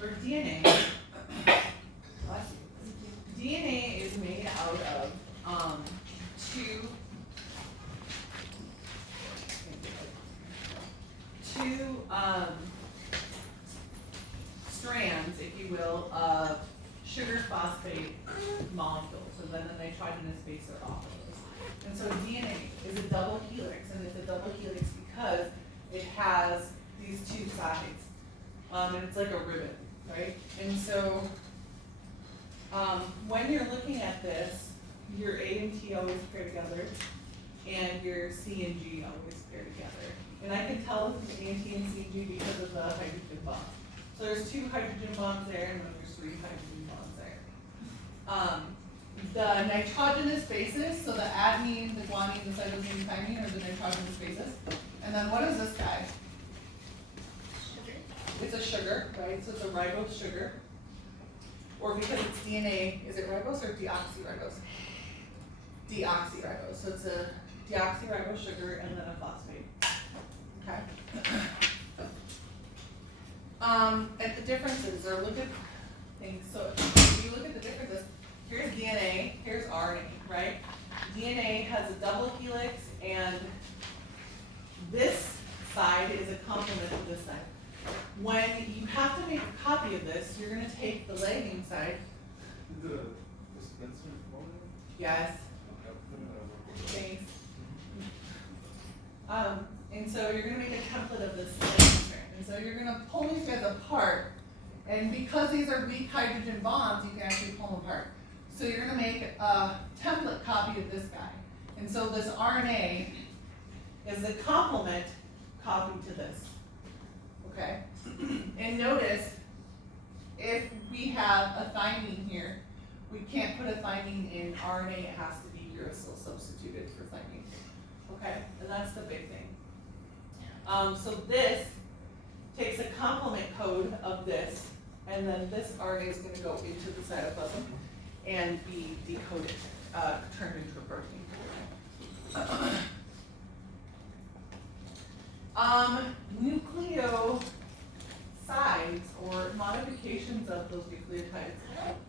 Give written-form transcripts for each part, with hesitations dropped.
or DNA, DNA is made out of two strands, if you will, of sugar phosphate molecules, and then a nitrogenous base are off of those. And so DNA is a double helix, and it's a double helix because it has these two sides, and it's like a ribbon, right? And so when you're looking at this, your A and T always pair together, and your C and G always pair together. And I can tell this is A and T and C and G because of the hydrogen bonds. So there's 2 hydrogen bonds there, and then there's 3 hydrogen bonds there. The nitrogenous bases, so the adenine, the guanine, the cytosine, the thymine are the nitrogenous bases. And then what is this guy? Sugar. It's a sugar, right? So it's a ribose sugar. Or because it's DNA, is it ribose or deoxyribose? Deoxyribose. So it's a deoxyribose sugar and then a phosphate. Okay. At the differences, or look at things. So if you look at the differences, here's DNA, here's RNA, right? DNA has a double helix, and this side is a complement of this side. When you have to make a copy of this, you're going to take the lagging side. Is it a dispenser formula? Yes. Thanks. And so you're going to make a template of this lagging strand. And so you're going to pull these guys apart. And because these are weak hydrogen bonds, you can actually pull them apart. So you're going to make a template copy of this guy. And so this RNA is the complement copy to this. Okay? And notice, if we have a thymine here, we can't put a thymine in RNA, it has to be uracil substituted for thymine. Okay? And that's the big thing. So this takes a complement code of this, and then this RNA is going to go into the cytoplasm and be decoded, turned into a protein. Nucleosides, or modifications of those nucleotides,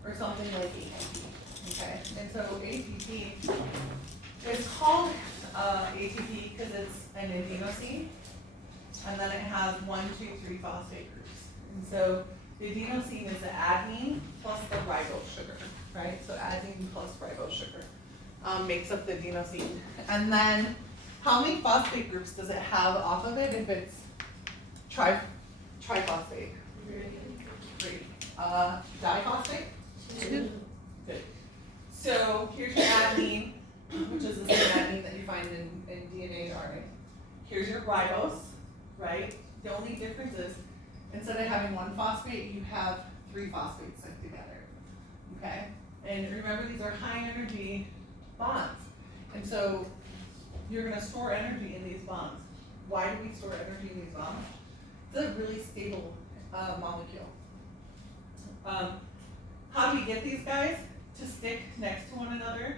are something like ATP. Okay, and so ATP is called ATP because it's an adenosine, and then it has 1, 2, 3 phosphate groups. And so the adenosine is the adenine plus the ribose sugar, right? So adenine plus ribose sugar makes up the adenosine. And then how many phosphate groups does it have off of it if it's triphosphate? 3. Diphosphate? 2. Good. So here's your adenine, which is the same adenine that you find in DNA and RNA. Here's your ribose, right? The only difference is instead of having 1 phosphate, you have 3 phosphates stuck together. Okay? And remember, these are high energy bonds. And so you're going to store energy in these bonds. Why do we store energy in these bonds? It's a really stable molecule. How do we get these guys to stick next to one another?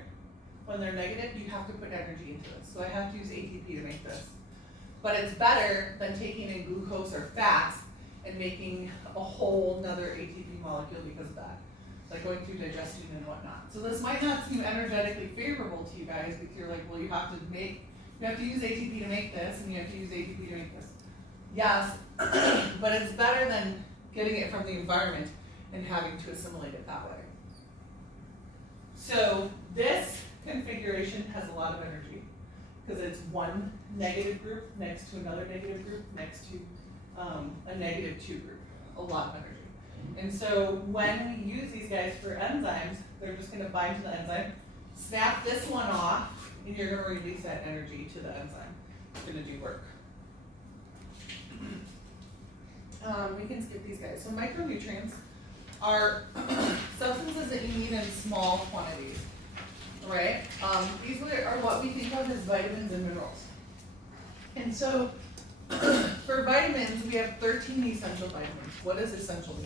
When they're negative, you have to put energy into this. So I have to use ATP to make this. But it's better than taking in glucose or fats and making a whole nother ATP molecule because of that, like going through digestion and whatnot. So this might not seem energetically favorable to you guys because you're like, well, you have to use ATP to make this, and you have to use ATP to make this. Yes, but it's better than getting it from the environment and having to assimilate it that way. So this configuration has a lot of energy because it's one negative group next to another negative group next to a negative 2 group, a lot of energy. And so when we use these guys for enzymes, they're just going to bind to the enzyme, snap this one off, and you're going to release that energy to the enzyme. It's going to do work. We can skip these guys. So micronutrients are substances that you need in small quantities, right? These are what we think of as vitamins and minerals. And so for vitamins, we have 13 essential vitamins. What does essential mean?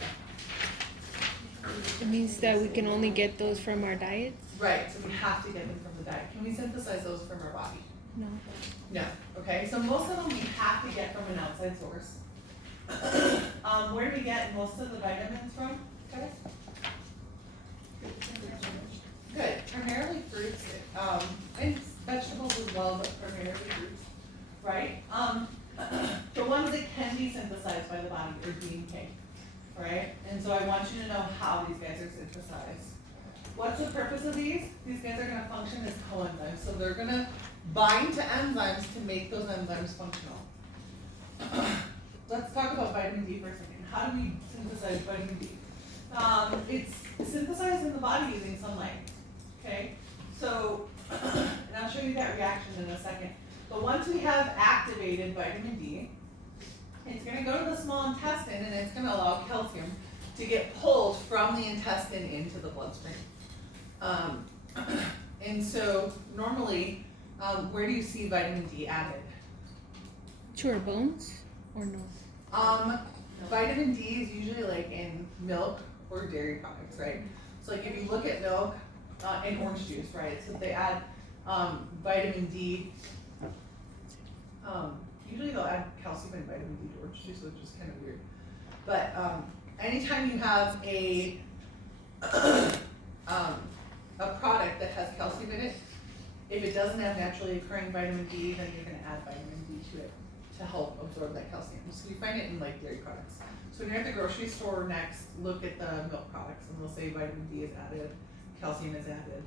It means that we can only get those from our diets? Right, so we have to get them from the diet. Can we synthesize those from our body? No. No. Okay, so most of them we have to get from an outside source. Where do we get most of the vitamins from, guys? Good, primarily fruits, and vegetables as well, but primarily fruits, right? The ones that can be synthesized by the body are D and K, right? And so I want you to know how these guys are synthesized. What's the purpose of these? These guys are gonna function as coenzymes, so they're gonna bind to enzymes to make those enzymes functional. Let's talk about vitamin D for a second. How do we synthesize vitamin D? It's synthesized in the body using sunlight, okay? So, and I'll show you that reaction in a second. But once we have activated vitamin D, it's gonna go to the small intestine and it's gonna allow calcium to get pulled from the intestine into the bloodstream. And so normally, where do you see vitamin D added? To our bones or no? Vitamin D is usually like in milk or dairy products, right? So like if you look at milk, and orange juice, right? So they add vitamin D. Usually they'll add calcium and vitamin D to orange juice, which is kind of weird. But anytime you have a product that has calcium in it, if it doesn't have naturally occurring vitamin D, then you're going to add vitamin D to it to help absorb that calcium. So you find it in like dairy products. So when you're at the grocery store next, look at the milk products and they'll say vitamin D is added, calcium is added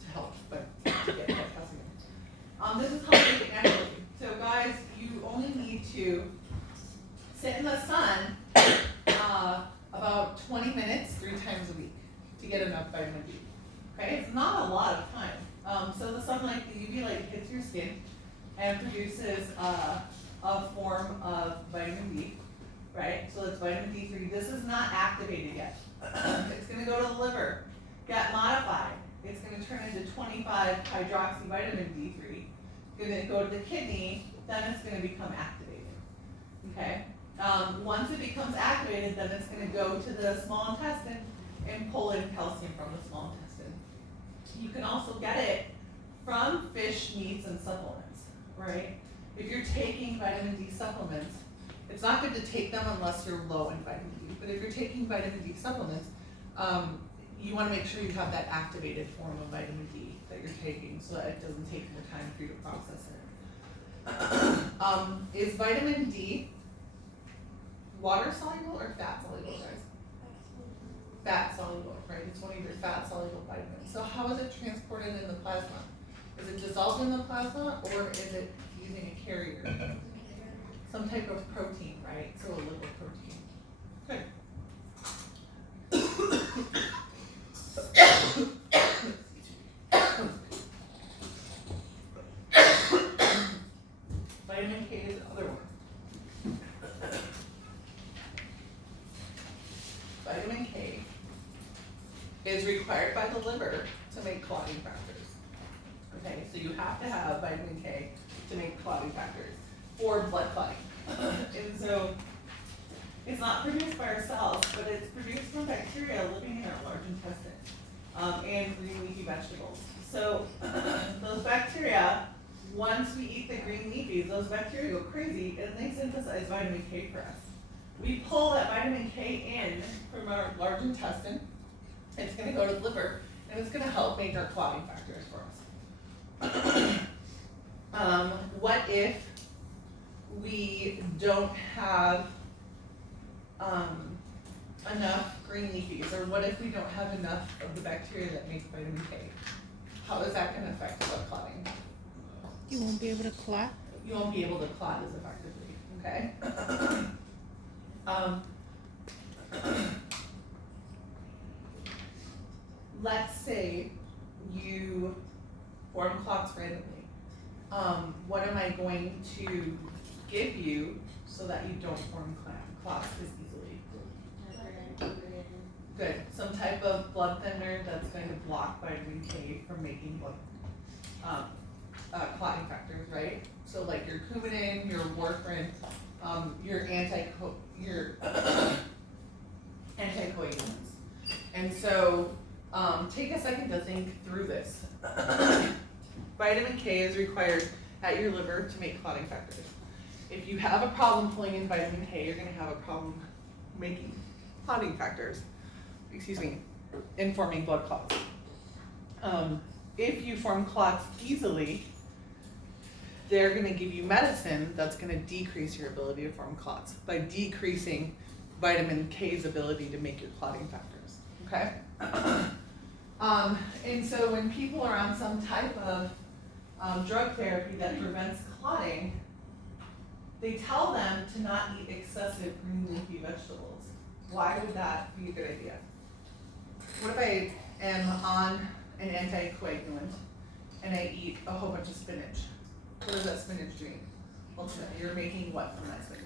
to help, but to get that calcium. This is how we make it naturally. So guys, you only need to sit in the sun about 20 minutes 3 times a week to get enough vitamin D. Okay, it's not a lot of time. So the sunlight, the UV light hits your skin and produces a form of vitamin D, right? So it's vitamin D3. This is not activated yet. It's going to go to the liver, get modified. It's going to turn into 25 hydroxyvitamin D3. It's going to go to the kidney, then it's going to become activated. Okay. Once it becomes activated, then it's going to go to the small intestine and pull in calcium from the small intestine. You can also get it from fish, meats, and supplements, right? If you're taking vitamin D supplements, it's not good to take them unless you're low in vitamin D. But if you're taking vitamin D supplements, you want to make sure you have that activated form of vitamin D that you're taking so that it doesn't take more time for you to process it. Is vitamin D water soluble or fat soluble, guys? Fat soluble, right? It's one of your fat soluble vitamins. So how is it transported in the plasma? Is it dissolved in the plasma or is it using a carrier? Some type of protein, right? So a lipoprotein. Good. Vitamin K is the other one. Vitamin K is required by the liver to make clotting factors. Okay, so you have to have vitamin K to make clotting factors for blood clotting. And so it's not produced by our cells, but it's produced from bacteria living in our large intestine and green leafy vegetables. So those bacteria, once we eat the green leafies, those bacteria go crazy and they synthesize vitamin K for us. We pull that vitamin K in from our large intestine. It's going to go to the liver and it's going to help make our clotting factors for us. What if we don't have enough green leafies, or what if we don't have enough of the bacteria that make vitamin K? How is that going to affect blood clotting? You won't be able to clot? You won't be able to clot as effectively, okay? Let's say you form clots randomly. What am I going to give you so that you don't form clots as easily? Good. Some type of blood thinner that's going to block vitamin K from making blood clotting factors, right? So like your coumadin, your warfarin, your anticoagulants. And so take a second to think through this. Vitamin K is required at your liver to make clotting factors. if you have a problem pulling in vitamin K, you're gonna have a problem making clotting factors, and forming blood clots. If you form clots easily, they're gonna give you medicine that's gonna decrease your ability to form clots by decreasing vitamin K's ability to make your clotting factors, okay? And so when people are on some type of drug therapy that prevents clotting, they tell them to not eat excessive green leafy vegetables. Why would that be a good idea? What if I am on an anticoagulant and I eat a whole bunch of spinach? What is that spinach doing? Ultimately, you're making what from that spinach?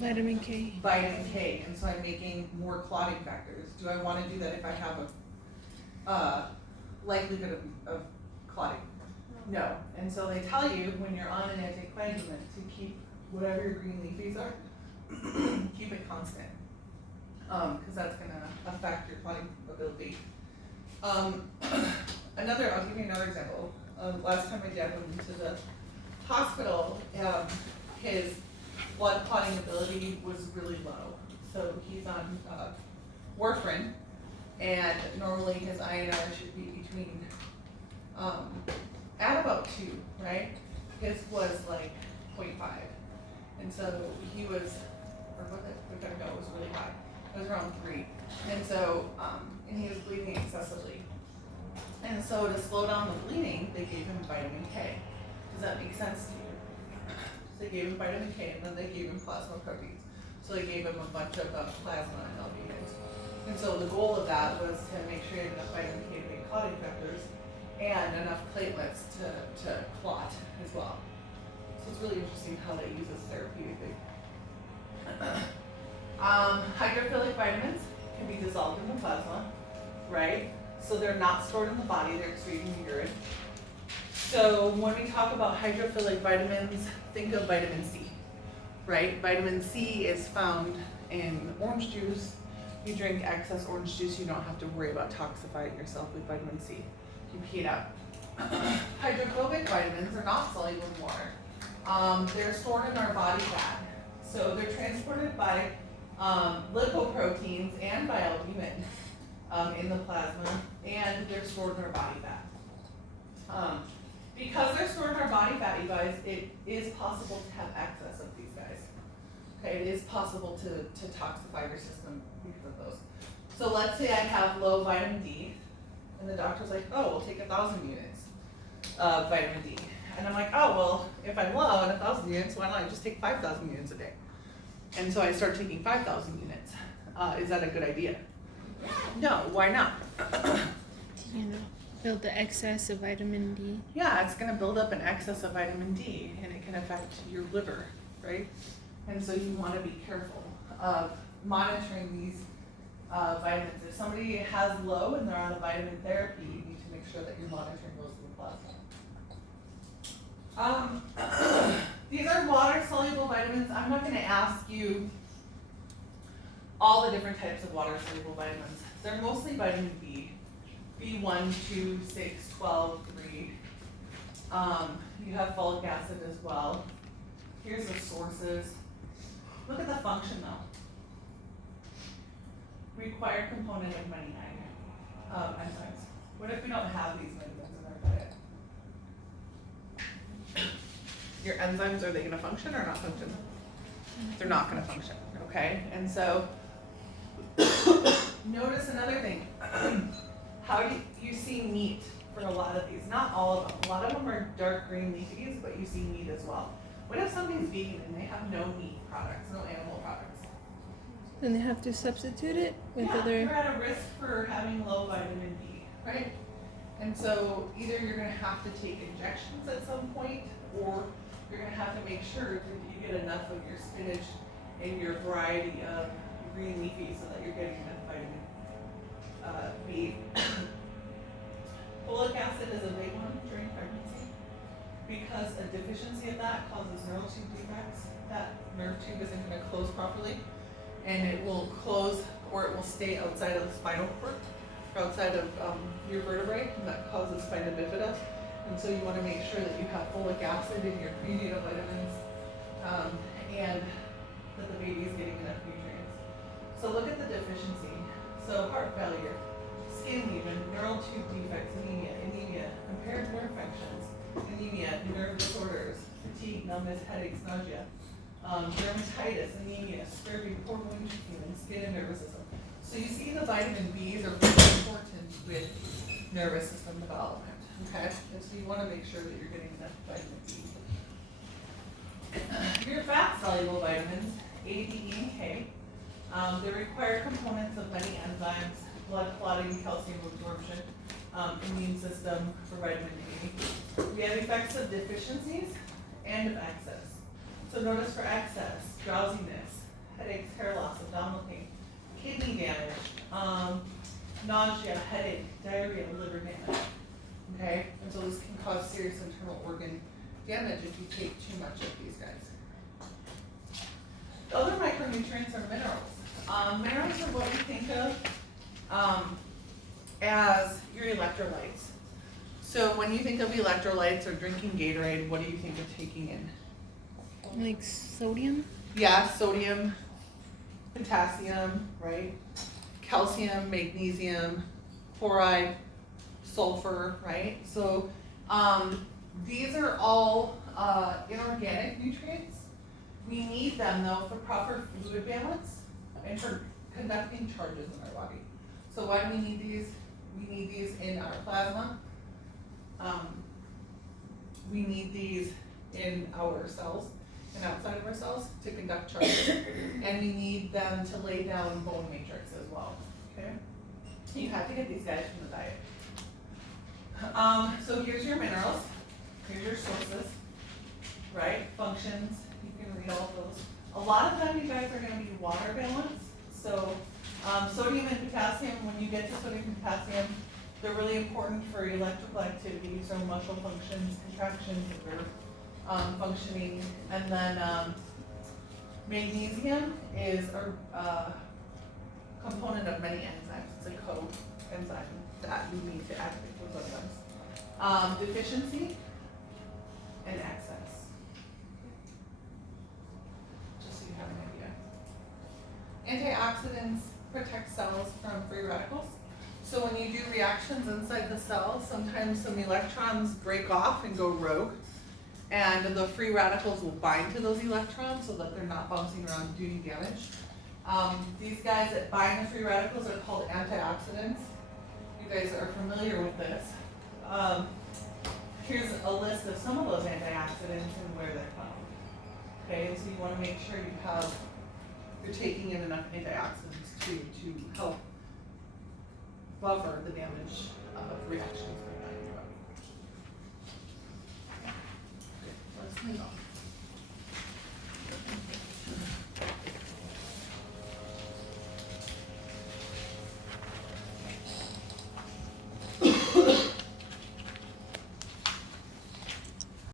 Vitamin K. Vitamin K, and so I'm making more clotting factors. Do I want to do that if I have a likelihood of clotting? No. And so they tell you when you're on an anticoagulant to keep whatever your green leafies are, keep it constant, because that's going to affect your clotting ability. I'll give you another example. Last time my dad went into the hospital, his blood clotting ability was really low. So he's on warfarin, and normally his INR should be between, at about 2, right? His was like 0.5. And so he was, or was it? No, it was really high. It was around 3. And so, and he was bleeding excessively. And so to slow down the bleeding, they gave him vitamin K. Does that make sense to you? So they gave him vitamin K, and then they gave him plasma proteins. So they gave him a bunch of plasma and albumin. And so the goal of that was to make sure you had enough vitamin K to make clotting factors and enough platelets to clot as well. So it's really interesting how they use this therapeutic. Hydrophilic vitamins can be dissolved in the plasma, right? So they're not stored in the body, they're excreted in the urine. So when we talk about hydrophilic vitamins, think of vitamin C, right? Vitamin C is found in orange juice. You drink excess orange juice, you don't have to worry about toxifying yourself with vitamin C. You pee it out. Hydrophobic vitamins are not soluble in water. They're stored in our body fat. So they're transported by lipoproteins and by albumin in the plasma, and they're stored in our body fat. Because they're stored in our body fat, you guys, it is possible to have excess of these guys. Okay, it is possible to toxify your system because of those. So let's say I have low vitamin D, and the doctor's like, oh, we'll take 1,000 units of vitamin D. And I'm like, oh, well, if I'm low on 1,000 units, why not I just take 5,000 units a day? And so I start taking 5,000 units. Is that a good idea? No, why not? You know, build the excess of vitamin D. Yeah, it's going to build up an excess of vitamin D, and it can affect your liver, right? And so you want to be careful of monitoring these vitamins. If somebody has low and they're on a vitamin therapy, you need to make sure that you're monitoring those in the plasma. These are water-soluble vitamins. I'm not going to ask you all the different types of water-soluble vitamins. They're mostly vitamin B, B1, 2, 6, 12, 3. You have folic acid as well. Here's the sources. Look at the function though. Required component of many enzymes. What if we don't have these vitamins in our diet? Your enzymes, are they going to function or not function? They're not going to function, okay? And so, notice another thing. How do you see meat for a lot of these? Not all of them. A lot of them are dark green leafies, but you see meat as well. What if something's vegan and they have no meat products, no animal products? Then they have to substitute it with Yeah, other. you're at a risk for having low vitamin D, right? And so either you're going to have to take injections at some point, or you're going to have to make sure that you get enough of your spinach and your variety of green leafy so that you're getting enough vitamin B. Folic acid is a big one during pregnancy because a deficiency of that causes neural tube defects. That nerve tube isn't going to close properly, and it will close or it will stay outside of the spinal cord or outside of your vertebrae, and that causes spina bifida. And so you want to make sure that you have folic acid in your prenatal vitamins and that the baby is getting enough nutrients. So look at the deficiency. So heart failure, skin lesion, neural tube defects, anemia, impaired nerve functions, anemia, nerve disorders, fatigue, numbness, headaches, nausea, dermatitis, anemia, scurvy, poor wound healing, skin and nervous system. So you see the vitamin B's are very important with nervous system development, okay? And so you want to make sure that you're getting enough vitamin B. Your fat-soluble vitamins, A, D, E, and K, they require components of many enzymes, blood clotting, calcium absorption, immune system for vitamin D. We have effects of deficiencies and of excess. So notice for excess, drowsiness, headaches, hair loss, abdominal pain, kidney damage, nausea, headache, diarrhea, liver damage. Okay, and so this can cause serious internal organ damage if you take too much of these guys. The other micronutrients are minerals. Minerals are what we think of as your electrolytes. So when you think of electrolytes or drinking Gatorade, what do you think of taking in? Like sodium? Yeah, sodium, potassium, right? Calcium, magnesium, chloride, sulfur, right? So these are all inorganic nutrients. We need them though for proper fluid balance and for conducting charges in our body. So why do we need these? We need these in our plasma. We need these in our cells and outside of our cells to conduct charges. And we need them to lay down bone matrix as well, okay? You have to get these guys from the diet. So here's your minerals, here's your sources, right? Functions, you can read all of those. A lot of them, you guys, are gonna be water balance. So sodium and potassium, when you get to sodium and potassium, they're really important for electrical activity, so muscle functions, contractions, nerve functioning. And then magnesium is a component of many enzymes. It's a coenzyme that you need to activate those enzymes. Deficiency and excess. Just so you have an idea. Antioxidants protect cells from free radicals. So when you do reactions inside the cell, sometimes some electrons break off and go rogue, and the free radicals will bind to those electrons so that they're not bouncing around doing damage. These guys that bind the free radicals are called antioxidants. You guys are familiar with this. Here's a list of some of those antioxidants and where they're found. Okay, so you want to make sure you're taking in enough antioxidants to help buffer the damage of reactions.